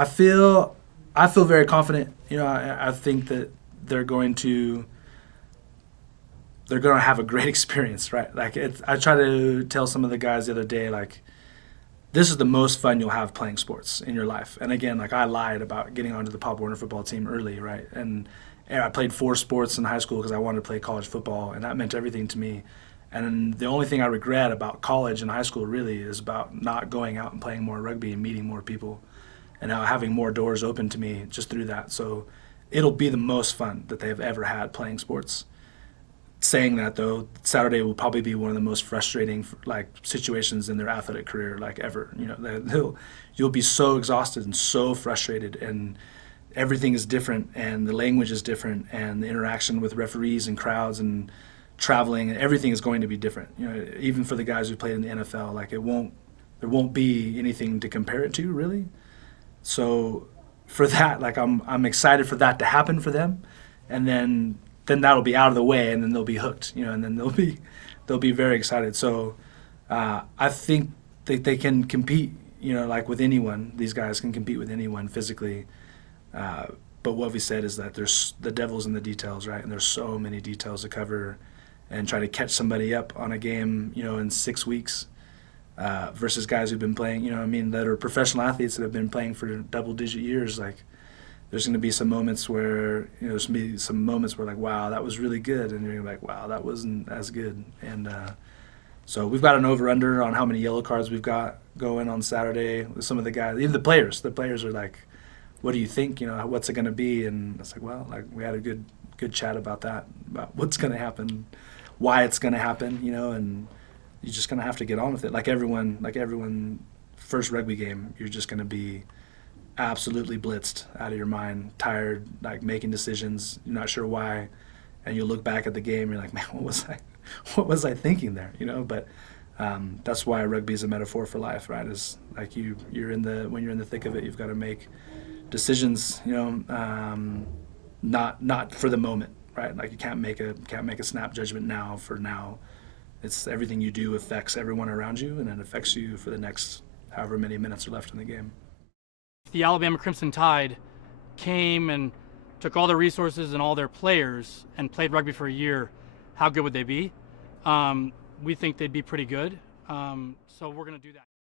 I feel very confident. I think that they're going to have a great experience, right? Like I try to tell some of the guys the other day, like, this is the most fun you'll have playing sports in your life. And again, like, I lied about getting onto the Pop Warner football team early, right? And I played 4 sports in high school because I wanted to play college football, and that meant everything to me. And the only thing I regret about college and high school really is about not going out and playing more rugby and meeting more people, and now having more doors open to me just through that. So it'll be the most fun that they've ever had playing sports. Saying that, though, Saturday will probably be one of the most frustrating situations in their athletic career ever. You'll be so exhausted and so frustrated, and everything is different, and the language is different, and the interaction with referees and crowds and traveling and everything is going to be different. Even for the guys who played in the NFL, there won't be anything to compare it to really. So for that, I'm excited for that to happen for them, and then that'll be out of the way, and then they'll be hooked, and then they'll be very excited. So I think they can compete, with anyone. These guys can compete with anyone physically. But what we said is that there's the devil's in the details, right? And there's so many details to cover, and try to catch somebody up on a game, in 6 weeks, versus guys who've been playing, that are professional athletes that have been playing for double-digit years. Like, there's going to be some moments where, like, wow, that was really good, and you're like, wow, that wasn't as good. And so we've got an over/under on how many yellow cards we've got going on Saturday with some of the guys, even the players. The players are like, what do you think? What's it going to be? And it's like, well, we had a good chat about that, about what's going to happen, why it's going to happen, and you're just going to have to get on with it. Like everyone, first rugby game, you're just going to be absolutely blitzed out of your mind, tired, making decisions, you're not sure why, and you look back at the game, you're like, man, what was I thinking there? But that's why rugby is a metaphor for life, right? Is like when you're in the thick of it, you've got to make decisions, not for the moment, right? Like, you can't make a snap judgment now for now. It's everything you do affects everyone around you, and it affects you for the next however many minutes are left in the game. If the Alabama Crimson Tide came and took all their resources and all their players and played rugby for a year, how good would they be? We think they'd be pretty good. So we're going to do that.